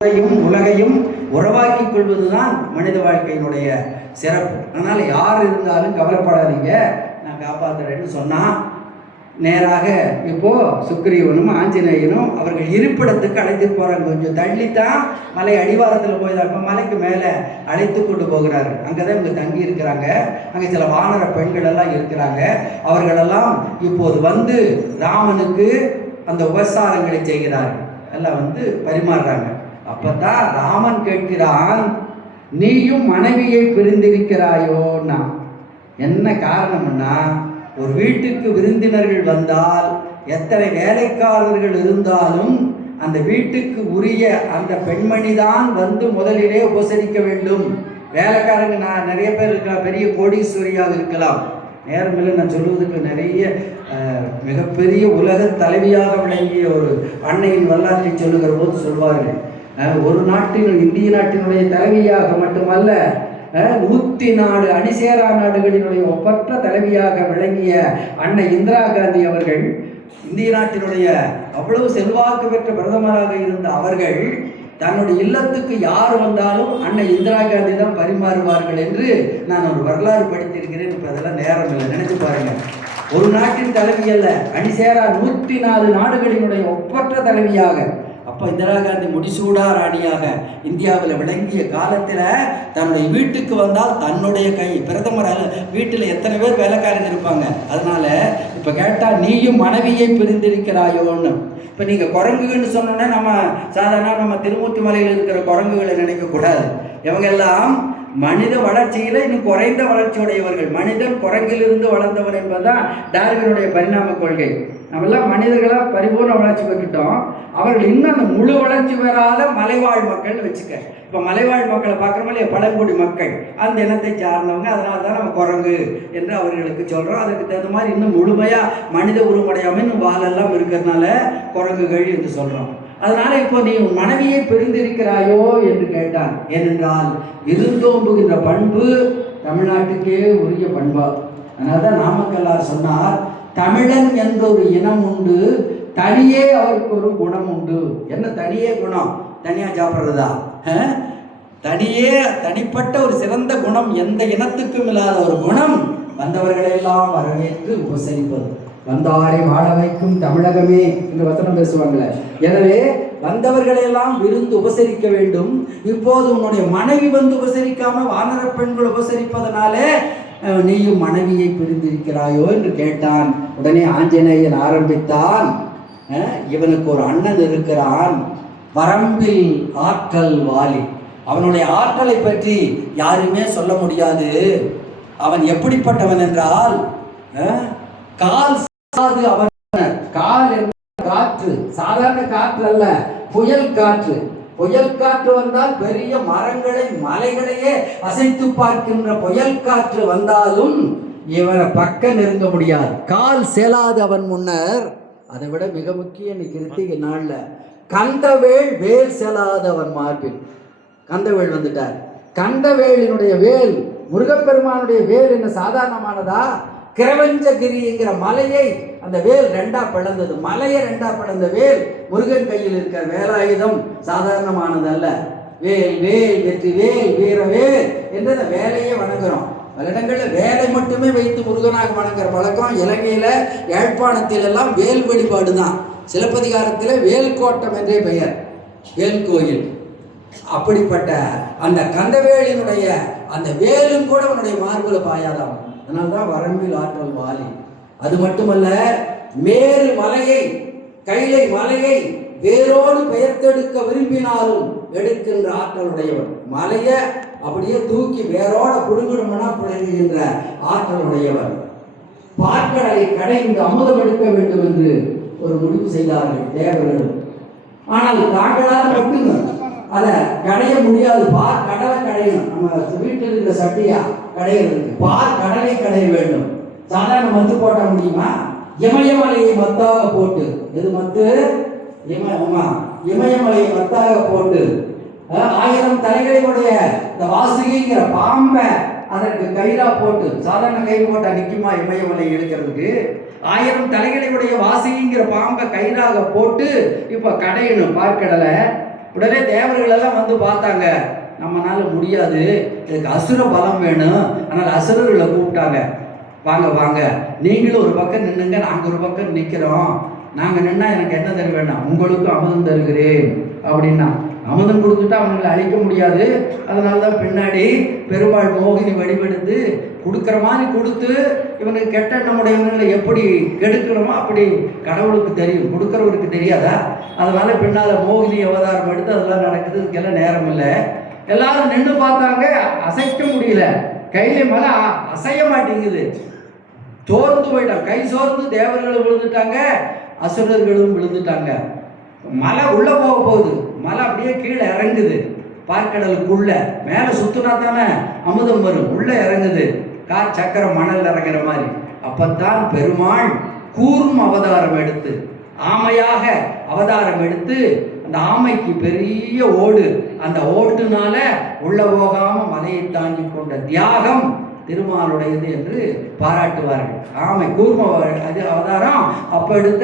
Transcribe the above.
உலகையும் உறவாக்கிக் கொள்வதுதான் மனித வாழ்க்கையினுடைய சிறப்பு. அதனால் யார் இருந்தாலும் கவலைப்படாதீங்க, நான் காப்பாற்றுறேன்னு சொன்னால் நேராக இப்போ சுக்ரீவனும் ஆஞ்சநேயனும் அவர்கள் இருப்பிடத்துக்கு அழைத்து போகிறாங்க. கொஞ்சம் தள்ளித்தான் மலை அடிவாரத்தில் போய் தான் மலைக்கு மேலே அழைத்து கொண்டு போகிறாரு. அங்கே தான் இவங்க தங்கி இருக்கிறாங்க. அங்கே சில வானர பெண்கள் எல்லாம் இருக்கிறாங்க. அவர்களெல்லாம் இப்போது வந்து ராமனுக்கு அந்த உபசாரங்களை செய்கிறார்கள், எல்லாம் பரிமாறுறாங்க. அப்பதான் ராமன் கேட்கிறான், நீயும் மனைவியை பிரிந்திருக்கிறாயோன்னா. என்ன காரணம்னா, ஒரு வீட்டுக்கு விருந்தினர்கள் வந்தால் எத்தனை வேலைக்காரர்கள் இருந்தாலும் அந்த வீட்டுக்கு உரிய அந்த பெண்மணி தான் முதலிலே உபசரிக்க வேண்டும். வேலைக்காரங்க நான் நிறைய பேர் இருக்கலாம், பெரிய கோடீஸ்வரியாக இருக்கலாம், நேரமில்லை நான் சொல்வதற்கு. நிறைய மிகப்பெரிய உலக தலைவியாக விளங்கிய ஒரு அன்னையின் வரலாற்றை சொல்லுகிற போது சொல்வார்கள், ஒரு இந்திய நாட்டினுடைய தலைவியாக மட்டுமல்ல, 104 அணிசேரா நாடுகளினுடைய ஒப்பற்ற தலைவியாக விளங்கிய அன்னை இந்திரா காந்தி அவர்கள், இந்திய நாட்டினுடைய அவ்வளவு செல்வாக்கு பெற்ற பிரதமராக இருந்த அவர்கள் தன்னுடைய இல்லத்துக்கு யார் வந்தாலும் அன்னை இந்திரா காந்தி தான் பரிமாறுவார்கள் என்று நான் ஒரு வரலாறு படித்திருக்கிறேன். இப்போ அதெல்லாம் நேரம் இல்லை, நினைச்சு பாருங்க. ஒரு நாட்டின் தலைவி அல்ல, அணிசேரா 104 நாடுகளினுடைய ஒப்பற்ற தலைவியாக. அப்போ இந்திரா காந்தி முடிசூடா ராணியாக இந்தியாவில் விளங்கிய காலத்தில் தன்னுடைய வீட்டுக்கு வந்தால் தன்னுடைய கை பிரதமர், வீட்டில் எத்தனை பேர் வேலைக்காரங்க இருப்பாங்க. அதனால இப்போ கேட்டால் நீயும் மனைவியை பிரிந்திருக்கிறாயோன்னு. இப்போ நீங்கள் குரங்குன்னு சொன்னோன்னே நம்ம சாதாரண நம்ம திருமூர்த்தி மலையில் இருக்கிற குரங்குகளை நினைக்கக்கூடாது. இவங்கெல்லாம் மனித வளர்ச்சியில் இன்னும் குறைந்த வளர்ச்சியுடையவர்கள். மனிதன் குரங்கிலிருந்து வளர்ந்தவர் என்பதுதான் டார்வினுடைய பரிணாம கொள்கை. நம்மெல்லாம் மனிதர்களாக பரிபூர்ண வளர்ச்சி பெற்றுட்டோம். அவர்கள் இன்னும் அந்த முழு வளர்ச்சி பெறாத மலைவாழ் மக்கள் வச்சுக்க. இப்போ மலைவாழ் மக்களை பார்க்குறோம் இல்லையா, பழங்குடி மக்கள், அந்த இனத்தை சார்ந்தவங்க. அதனால தான் நம்ம குரங்கு என்று அவர்களுக்கு சொல்கிறோம். அதுக்கு தகுந்த மாதிரி இன்னும் முழுமையாக மனித உருவடையாமல் இன்னும் வாலெல்லாம் இருக்கிறதுனால குரங்குகள் என்று சொல்கிறோம். அதனால இப்போ நீ உன் மனைவியை பிரிந்திருக்கிறாயோ என்று கேட்டான். ஏனென்றால் விருந்தோம்புகின்ற பண்பு தமிழ்நாட்டுக்கே உரிய பண்பா. அதனால தான் நாமக்கல்லார் சொன்னார், தமிழன் என்ற ஒரு இனம் உண்டு, தனியே அவருக்கு ஒரு குணம் உண்டு. என்ன தனியே குணம்? தனியாக சாப்பிட்றதா? தனியே தனிப்பட்ட ஒரு சிறந்த குணம், எந்த இனத்துக்கும் இல்லாத ஒரு குணம், வந்தவர்களெல்லாம் வரவேற்று உபசரிப்பது. வந்தாரை வாழ வைக்கும் தமிழகமே என்று வசனம் பேசுவாங்களே. எனவே வந்தவர்களெல்லாம் விருந்து உபசரிக்க வேண்டும். இப்போது உன்னுடைய மனைவி உபசரிக்காம வானர பெண்கள் உபசரிப்பதனாலே நீயும் மனைவியை பிரிந்திருக்கிறாயோ என்று கேட்டான். உடனே ஆஞ்சநேயன் ஆரம்பித்தான், இவனுக்கு ஒரு அண்ணன் இருக்கிறான், வரம்பில் ஆற்றல் வாலி. அவனுடைய ஆற்றலை பற்றி யாருமே சொல்ல முடியாது. அவன் எப்படிப்பட்டவன் என்றால், கால் அவன் கால் காற்று, சாதாரண காற்று அல்ல, புயல் காற்று. புயல் காற்று வந்தால் பெரிய மரங்களை மலைகளையே அசைத்து பார்க்கின்ற புயல் காற்று வந்தாலும் இவனை பக்கம் நெருங்க முடியாது. கால் செல்லாது அவன் முன்னர். அதை விட மிக முக்கியம் இன்னைக்கு கிருத்திகை நாள்ல கந்தவேல் வேல் செல்லாதவன் மார்பில். கந்தவேல் வந்துட்டார். கந்தவேலினுடைய வேல், முருகப்பெருமானுடைய வேல் என்ன சாதாரணமானதா? கிரவஞ்சகிரிங்கிற மலையை அந்த வேல் 2ஆ பிளந்தது. மலையை 2ஆ பிளந்த வேல் முருகன் கையில் இருக்கிற வேலாயுதம் சாதாரணமானதல்ல. வேல் வேல் வெற்றி வேல் வீரவேல் என்று அந்த வேலையே வணங்குறோம். பல இடங்களில் வேலை மட்டுமே வைத்து முருகனாக வணங்குற பழக்கம். இலங்கையில யாழ்ப்பாணத்தில் எல்லாம் வேல் வழிபாடு தான். சிலப்பதிகாரத்தில் வேல்கோட்டம் என்றே பெயர், வேல் கோயில். அப்படிப்பட்ட அந்த கந்தவேலினுடைய அந்த வேலும் கூட அவனுடைய மார்புல பாயாதான். அதனால்தான் வரம்பில் ஆற்றல் வாலி. அது மட்டுமல்ல, மேரு மலையை, கைலை மலையை வேரோடு பெயர்த்தெடுக்க விரும்பினாலும் எடுக்கின்ற ஆற்றலுடையவன். மலையை அப்படியே தூக்கி வேரோட புடுங்கணும்னா புடுங்குகின்ற ஆற்றலுடையவன். பார்க்கடலை கடைந்து அமுதம் எடுக்க வேண்டும் என்று ஒரு முடிவு செய்தார்கள் தேவர்கள். ஆனால் தாங்களால் மட்டும் அதை கடைய முடியாது. பார் கடலை கடையணும். நம்ம வீட்டில் இருக்கிற சட்டியா கடையிறதுக்கு பார் கடலை கடைய வேண்டும். சாதாரண மத்து போட்ட முடியுமா? இமயமலையை மத்தாக போட்டு, எது மத்து? இமயமலையை மத்தாக போட்டு 1000 தலைகளுடைய இந்த வாசுகிங்கிற பாம்பை அதற்கு கயிறா போட்டு, சாதாரண கயிறு போட்டா நிற்குமா இமயமலை எடுக்கிறதுக்கு? 1000 தலைகளுடைய வாசுகிங்கிற பாம்பை கயிறாக போட்டு இப்போ கடையணும் பார்க்கடலை. உடனே தேவர்கள் எல்லாம் வந்து பார்த்தாங்க. நம்மனால முடியாது, இதுக்கு அசுர பலம் வேணும். அதனால் அசுரர்களை கூப்பிட்டாங்க. வாங்க வாங்க, நீங்களும் ஒரு பக்கம் நின்னுங்க, நாங்கள் ஒரு பக்கம் நிற்கிறோம். நாங்கள் நின்னா எனக்கு என்ன தர வேண்டாம், உங்களுக்கும் அமுதம் தருகிறேன் அப்படின்னா. அமுதம் கொடுத்துட்டா அவங்களை அழிக்க முடியாது. அதனால தான் பின்னாடி பெருமாள் மோகினி வடிவெடுத்து கொடுக்குற மாதிரி கொடுத்து இவனுக்கு கெட்ட நம்முடையவங்களை எப்படி கெடுக்கணுமோ அப்படி கடவுளுக்கு தெரியும், கொடுக்குறவருக்கு தெரியாதா? அதனால பின்னால் மோகினி அவதாரம் எடுத்து அதெல்லாம் நடக்குது. இதுக்கெல்லாம் நேரம் இல்லை. எல்லாரும் நின்று பார்த்தாங்க, அசைக்க முடியல. கையில மலை அசைய மாட்டேங்குது. சோர்ந்து போயிட்டாங்க, கை சோர்ந்து தேவர்களும் விழுந்துட்டாங்க, அசுரர்களும் விழுந்துட்டாங்க. மலை உள்ள போக போகுது, மலை அப்படியே கீழே இறங்குது பார்க்கடலுக்குள்ள. மேலே சுத்தினா தானே அமுதம் வரும், உள்ள இறங்குது கார் சக்கரம் மணல் இறங்குற மாதிரி. அப்பத்தான் பெருமாள் கூர்ம அவதாரம் எடுத்து, ஆமையாக அவதாரம் எடுத்து, அந்த ஆமைக்கு பெரிய ஓடு, அந்த ஓட்டுனால உள்ள போகாம மலையை தாங்கி கொண்ட தியாகம் திருமாலுடையது என்று பாராட்டுவார்கள். ஆமை கூர்ம அவதாரம் அப்ப எடுத்த